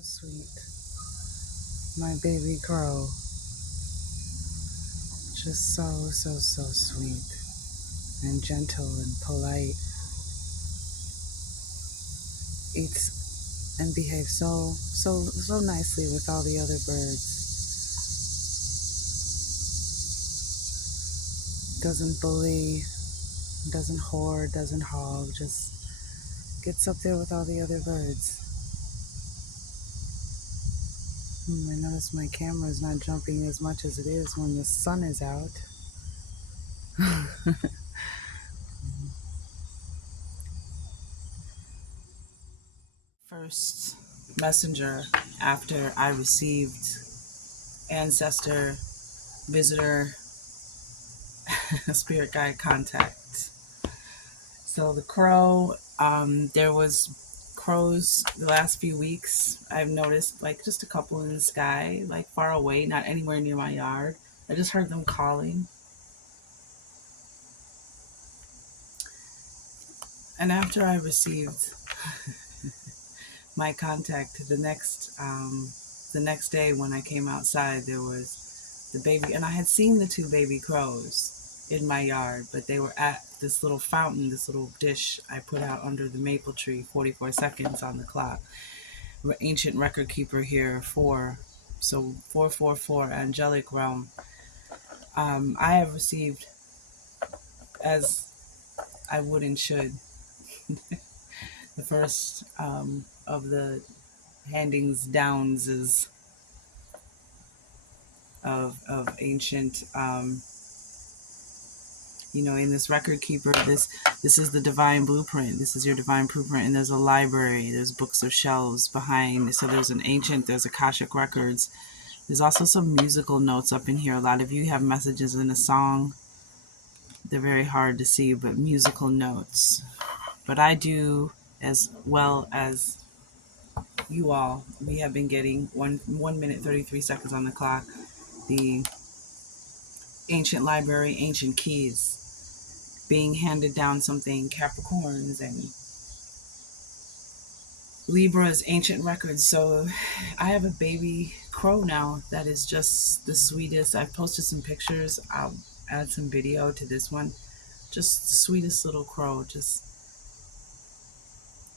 sweet. My baby crow. Just so sweet and gentle and polite. Eats and behaves so nicely with all the other birds. Doesn't bully, doesn't hoard, doesn't hog, just gets up there with all the other birds. I notice my camera is not jumping as much as it is when the sun is out. First messenger after I received ancestor, visitor, spirit guide contact. So the crow, there was crows the last few weeks. I've noticed like just a couple in the sky, like far away, not anywhere near my yard. I just heard them calling. And after I received my contact, the next day when I came outside, there was the baby, and I had seen the two baby crows in my yard, but they were at this little fountain, this little dish I put out under the maple tree, 44 seconds on the clock. Ancient record keeper here, 444, angelic realm. I have received, as I would and should, the first of the handings downs is of ancient, in this record keeper, this is the divine blueprint. This is your divine blueprint, and there's a library, there's books of shelves behind. So there's there's Akashic records. There's also some musical notes up in here. A lot of you have messages in a song. They're very hard to see, but musical notes. But I do, as well as you all. We have been getting 1 minute 33 seconds on the clock. The ancient library, ancient keys, being handed down, something Capricorns and Libras, ancient records. So I have a baby crow now that is just the sweetest. I've posted some pictures. I'll add some video to this one. Just the sweetest little crow. Just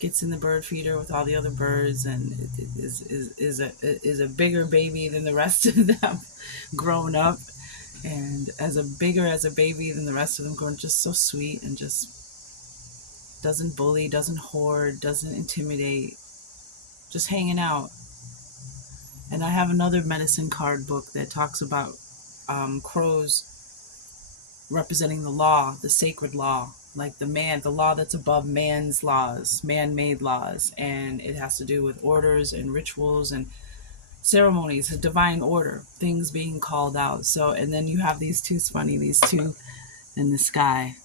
gets in the bird feeder with all the other birds, and is a bigger baby than the rest of them grown up, and as a baby than the rest of them grown. Just so sweet, and just doesn't bully, doesn't hoard, doesn't intimidate, just hanging out. And I have another medicine card book that talks about crows representing the law, the sacred law, like the law that's above man's laws, man-made laws. And it has to do with orders and rituals and ceremonies, a divine order, things being called out. So, and then you have these two in the sky.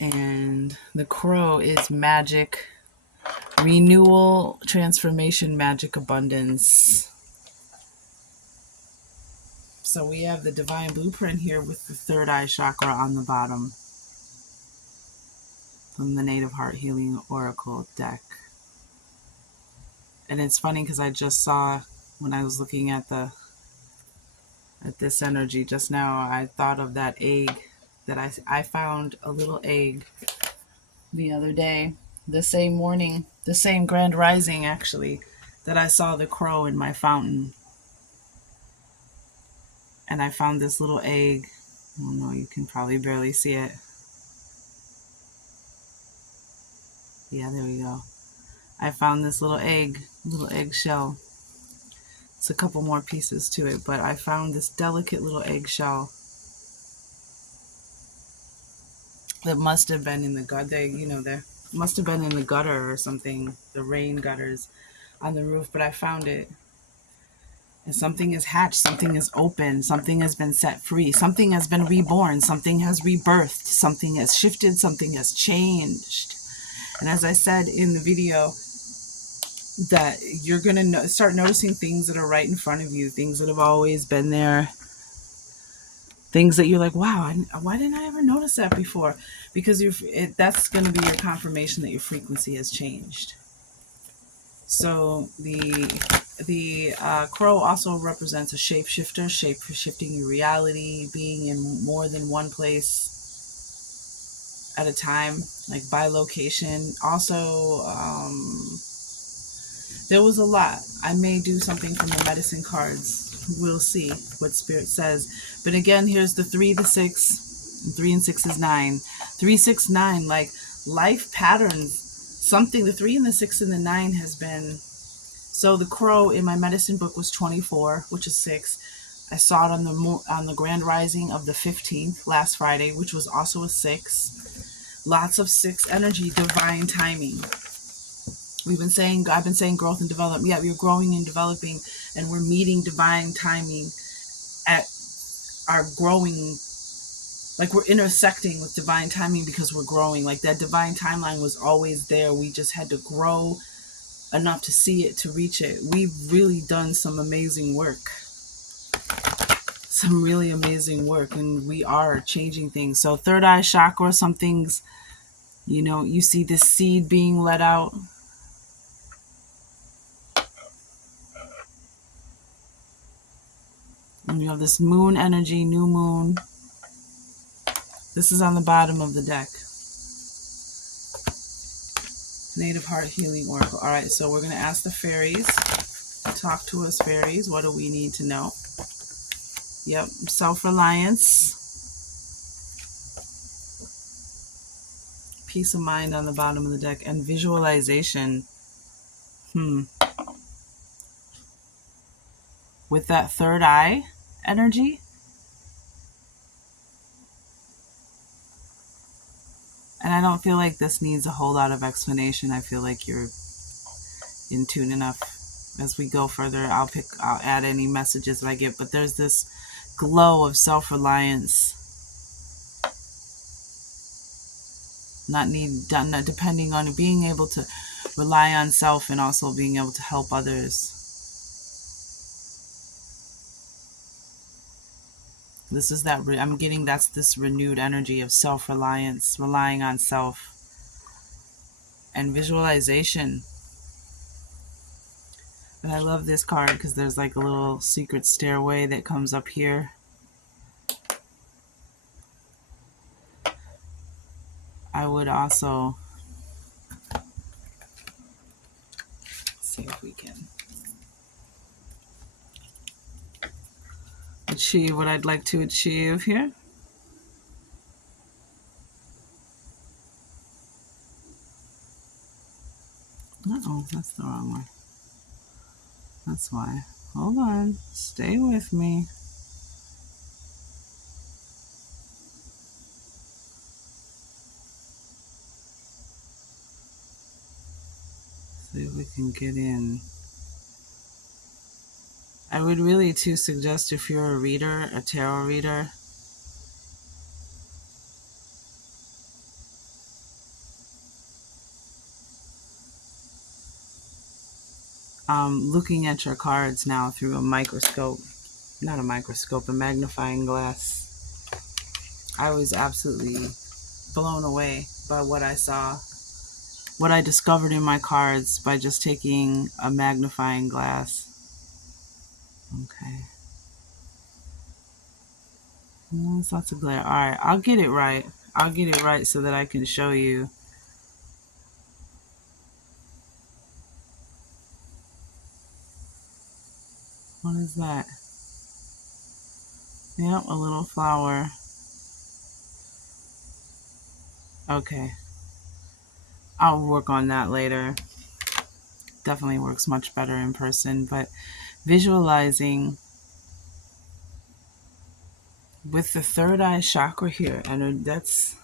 And the crow is magic, renewal, transformation, magic, abundance. So we have the divine blueprint here with the third eye chakra on the bottom from the Native Heart Healing Oracle deck. And it's funny because I just saw, when I was looking at this energy just now, I thought of that egg that I found a little egg the other day, the same morning, the same grand rising actually, that I saw the crow in my fountain. And I found this little egg. I don't know, you can probably barely see it. Yeah, there we go. I found this little egg shell. It's a couple more pieces to it, but I found this delicate little eggshell that must have been in the gutter. There must have been in the gutter or something, the rain gutters on the roof, but I found it. And something is hatched, something is open, something has been set free, something has been reborn, something has rebirthed, something has shifted, something has changed. And as I said in the video, that you're going to start noticing things that are right in front of you, things that have always been there, things that you're like, wow, why didn't I ever notice that before? Because that's going to be your confirmation that your frequency has changed. So the crow also represents a shapeshifter, shape shifting your reality, being in more than one place at a time, like by location. Also, there was a lot. I may do something from the medicine cards. We'll see what Spirit says. But again, here's the 3, the 6, and 3 and 6 is 9. 3, 6, 9, like life patterns. Something, the 3 and the 6 and the 9 has been. So the crow in my medicine book was 24, which is 6. I saw it on the grand rising of the 15th last Friday, which was also a 6. Lots of 6 energy, divine timing. I've been saying growth and development. Yeah, we're growing and developing, and we're meeting divine timing at our growing, like we're intersecting with divine timing because we're growing. Like that divine timeline was always there. We just had to grow enough to see it, to reach it. We've really done some amazing work. Some really amazing work, and we are changing things. So third eye chakra, some things, you see this seed being let out. And you have this moon energy, new moon. This is on the bottom of the deck. Native Heart Healing Oracle. All right, so we're going to ask the fairies. Talk to us, fairies. What do we need to know? Yep, self-reliance. Peace of mind on the bottom of the deck. And visualization. With that third eye energy. And I don't feel like this needs a whole lot of explanation. I feel like you're in tune enough. As we go further, I'll add any messages that I get. But there's this glow of self-reliance. Not depending on being able to rely on self and also being able to help others. This is that I'm getting that's this renewed energy of self-reliance, relying on self, and visualization. And I love this card because there's like a little secret stairway that comes up here. I would also see if we can achieve what I'd like to achieve here. Uh-oh, that's the wrong one. That's why. Hold on. Stay with me. See if we can get in. I would really too suggest if you're a reader, a tarot reader, looking at your cards now through a microscope, not a microscope, a magnifying glass. I was absolutely blown away by what I saw, what I discovered in my cards by just taking a magnifying glass. Okay. There's lots of glare. All right, I'll get it right. I'll get it right so that I can show you. What is that? Yep, a little flower. Okay. I'll work on that later. Definitely works much better in person, but visualizing with the third eye chakra here, and that's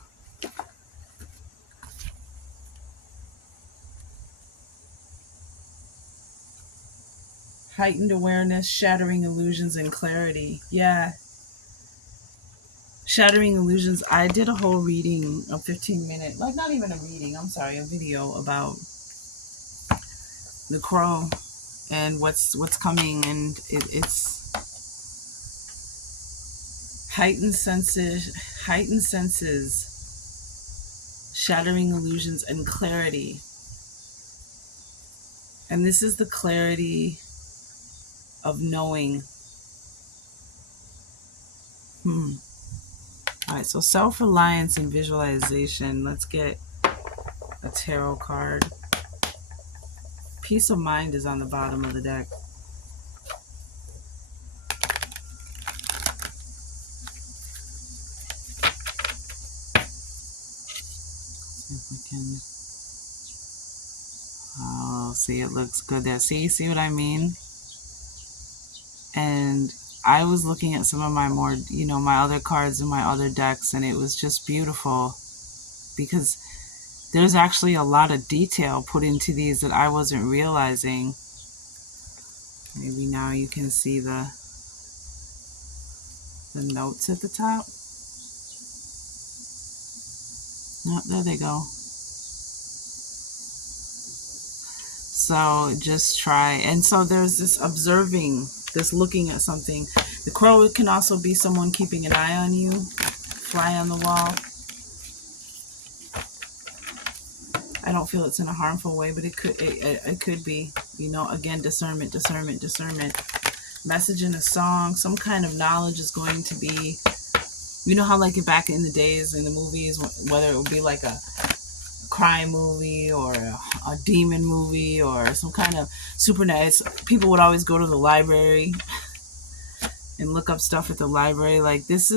heightened awareness, shattering illusions, and clarity. Yeah. Shattering illusions. I did a whole reading, a 15-minute, like not even a reading, I'm sorry, a video about the crow and what's coming, and it's heightened senses, shattering illusions, and clarity. And this is the clarity of knowing. All right, so self-reliance and visualization. Let's get a tarot card. Peace of mind is on the bottom of the deck. See if we can. Oh, see, it looks good there. See what I mean? And I was looking at some of my more, my other cards in my other decks, and it was just beautiful because there's actually a lot of detail put into these that I wasn't realizing. Maybe now you can see the notes at the top. Oh, there they go. So just try. And so there's this observing, this looking at something. The crow can also be someone keeping an eye on you, fly on the wall. I don't feel it's in a harmful way, but it could be, again, discernment. Message in a song, some kind of knowledge is going to be, how like back in the days in the movies, whether it would be like a crime movie or a demon movie or some kind of supernatural, people would always go to the library and look up stuff at the library. Like this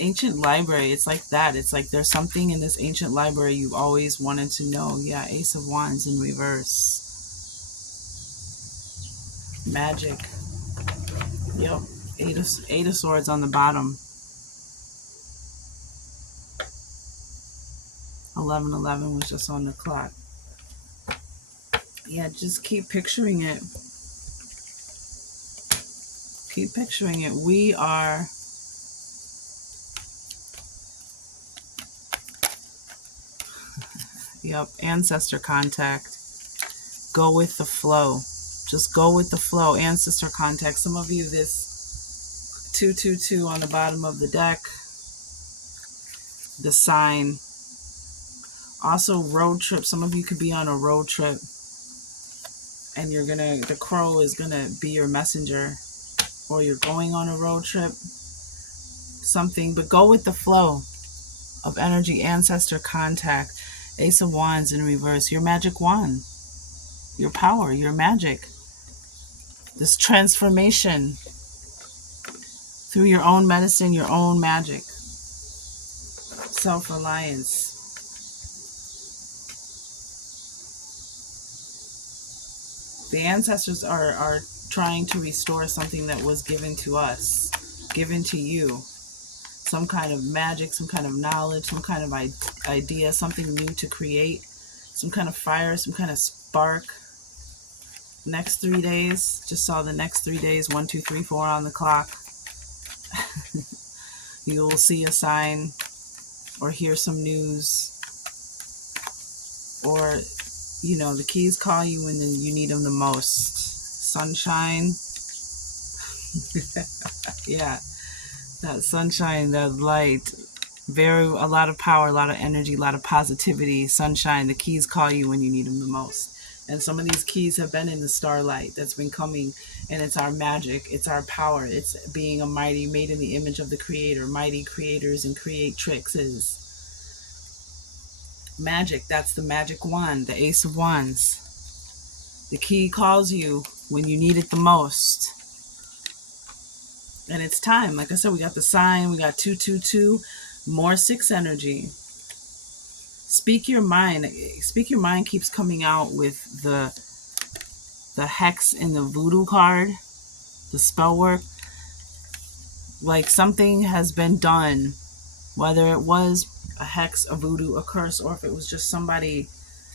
ancient library, it's like that. It's like there's something in this ancient library you've always wanted to know. Yeah, Ace of Wands in reverse. Magic. Yep. Eight of Swords on the bottom. 11:11 was just on the clock. Yeah, just keep picturing it. Keep picturing it. We are ancestor contact. Go with the flow. Just go with the flow. Ancestor contact. Some of you, this 222 on the bottom of the deck, the sign. Also road trip. Some of you could be on a road trip and the crow is gonna be your messenger, or you're going on a road trip, something, but go with the flow of energy. Ancestor contact. Ace of Wands in reverse. Your magic wand, your power, your magic, this transformation through your own medicine, your own magic, self-reliance. The ancestors are trying to restore something that was given to us, given to you. Some kind of magic, some kind of knowledge, some kind of idea, something new to create, some kind of fire, some kind of spark. Next 3 days, just saw the next 3 days, 1, 2, 3, 4 on the clock. You will see a sign or hear some news, or, the keys call you when you need them the most. Sunshine. Yeah. That sunshine, that light, a lot of power, a lot of energy, a lot of positivity. Sunshine, the keys call you when you need them the most. And some of these keys have been in the starlight that's been coming, and it's our magic, it's our power, it's being a mighty, made in the image of the creator, mighty creators and creatrixes. Magic, that's the magic wand, the Ace of Wands. The key calls you when you need it the most. And it's time. Like I said, we got the sign. We got 222. More 6 energy. Speak your mind. Speak your mind keeps coming out with the hex in the voodoo card. The spell work. Like something has been done. Whether it was a hex, a voodoo, a curse, or if it was just somebody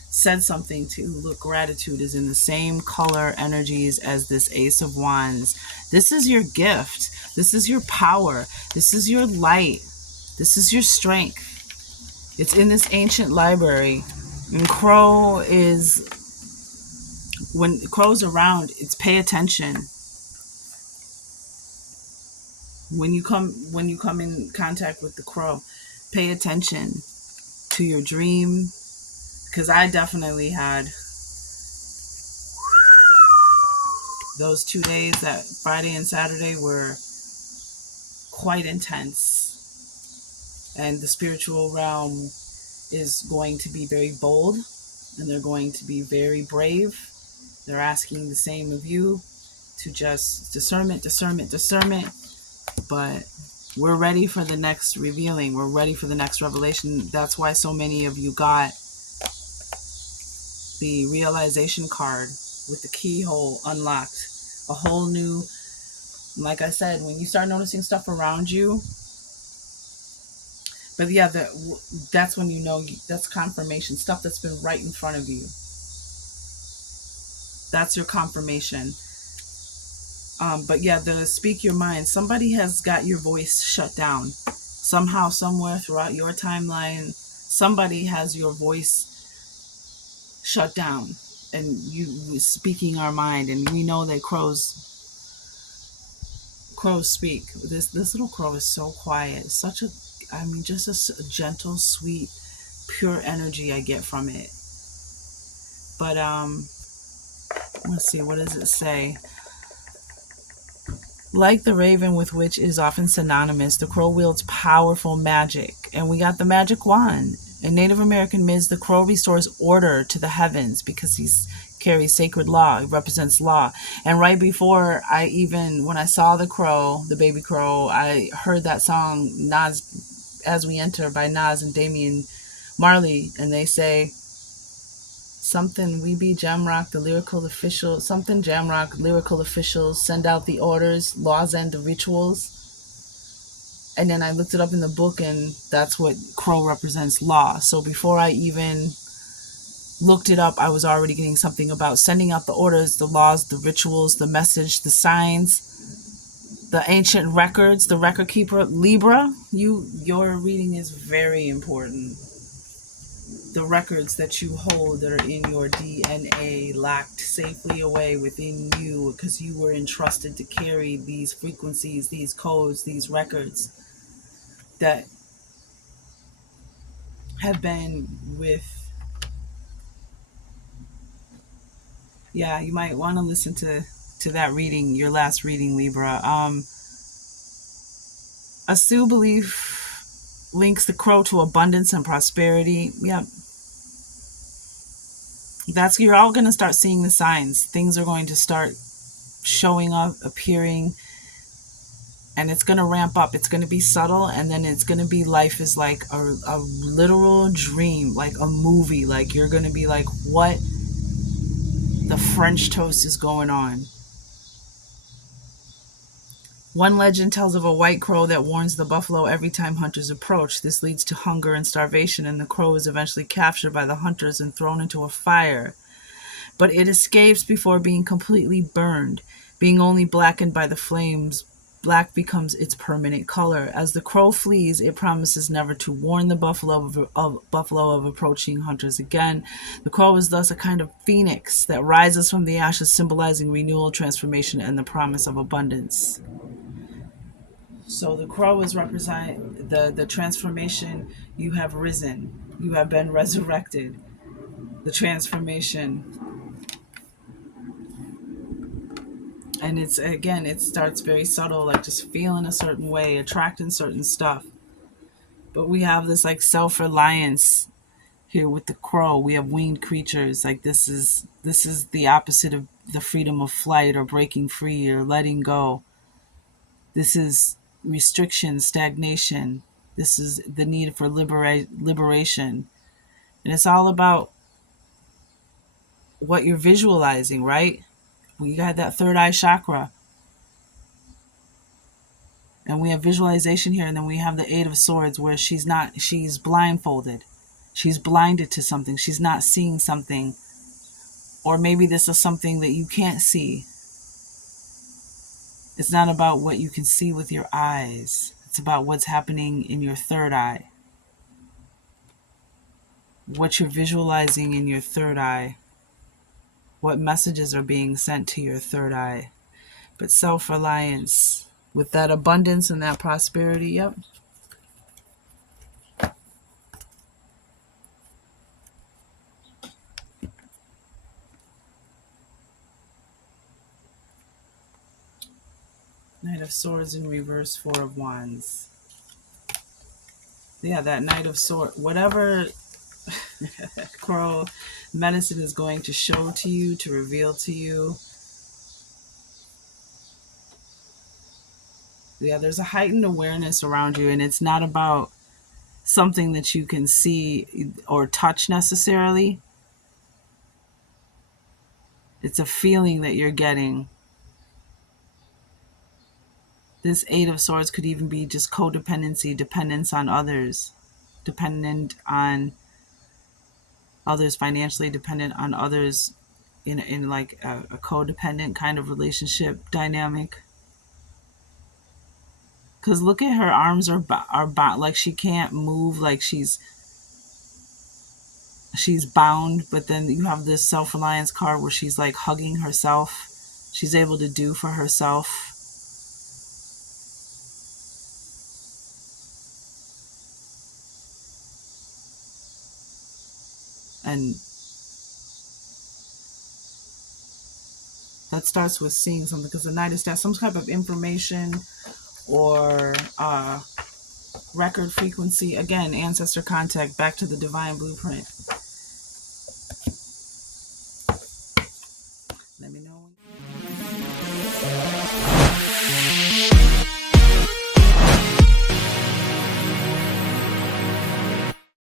said something to look. Gratitude is in the same color energies as this Ace of Wands. This is your gift. This is your power. This is your light. This is your strength. It's in this ancient library. And when crow's around, it's pay attention. When you come in contact with the crow, pay attention to your dream. Because I definitely had Those 2 days, that Friday and Saturday, were quite intense. And the spiritual realm is going to be very bold, and they're going to be very brave. They're asking the same of you, to just discernment, discernment, discernment. But we're ready for the next revealing. We're ready for the next revelation. That's why so many of you got the realization card with the keyhole unlocked. A whole new, like I said, when you start noticing stuff around you, but yeah, that's when you know, that's confirmation. Stuff that's been right in front of you. That's your confirmation. But yeah, the speak your mind. Somebody has got your voice shut down. Somehow, somewhere throughout your timeline, somebody has your voice shut down, and you speaking our mind. And we know that crows speak. This little crow is so quiet. Such a, I mean, just a gentle, sweet, pure energy I get from it. But let's see, what does it say? Like the raven with which it is often synonymous, the crow wields powerful magic. And we got the magic wand. In Native American myths, the crow restores order to the heavens because he carries sacred law. He represents law. And right before when I saw the crow, the baby crow, I heard that song, Nas, As We Enter, by Nas and Damian Marley. And they say, something, we be Jamrock, the lyrical official, something Jamrock, lyrical officials, send out the orders, laws and the rituals. And then I looked it up in the book, and that's what crow represents, law. So before I even looked it up, I was already getting something about sending out the orders, the laws, the rituals, the message, the signs, the ancient records, the record keeper. Libra, your reading is very important. The records that you hold that are in your DNA, locked safely away within you, because you were entrusted to carry these frequencies, these codes, these records that have been with. Yeah, you might want to listen to that reading, your last reading, Libra. A Sioux belief links the crow to abundance and prosperity. Yeah, you're all going to start seeing the signs. Things are going to start showing up, appearing, and it's going to ramp up. It's going to be subtle, and then it's going to be, life is like a literal dream, like a movie. Like, you're going to be like, what the French toast is going on? One legend tells of a white crow that warns the buffalo every time hunters approach. This leads to hunger and starvation, and the crow is eventually captured by the hunters and thrown into a fire. But it escapes before being completely burned. Being only blackened by the flames, black becomes its permanent color. As the crow flees, it promises never to warn the buffalo of approaching hunters again. The crow is thus a kind of phoenix that rises from the ashes, symbolizing renewal, transformation, and the promise of abundance. So the crow is represent the transformation. You have risen. You have been resurrected. The transformation. And it's, again, it starts very subtle, like just feeling a certain way, attracting certain stuff. But we have this like self-reliance here with the crow. We have winged creatures. Like, this is the opposite of the freedom of flight or breaking free or letting go. This is restriction, stagnation. This is the need for liberation. And it's all about what you're visualizing, right? We got that third eye chakra. And we have visualization here, and then we have the Eight of Swords, where she's blindfolded. She's blinded to something. She's not seeing something. Or maybe this is something that you can't see. It's not about what you can see with your eyes. It's about what's happening in your third eye. What you're visualizing in your third eye. What messages are being sent to your third eye. But self-reliance, with that abundance and that prosperity, yep. Knight of Swords in reverse, Four of Wands. Yeah, that Knight of Swords, whatever coral medicine is going to show to you, to reveal to you. Yeah, there's a heightened awareness around you, and it's not about something that you can see or touch necessarily. It's a feeling that you're getting. This Eight of Swords could even be just codependency, dependence on others, dependent on others financially, dependent on others in like a codependent kind of relationship dynamic. Because look at her arms are like she can't move, like she's bound. But then you have this self-reliance card where she's like hugging herself. She's able to do for herself. And that starts with seeing something, because the Knight is that some type of information or record frequency. Again, ancestor contact, back to the divine blueprint.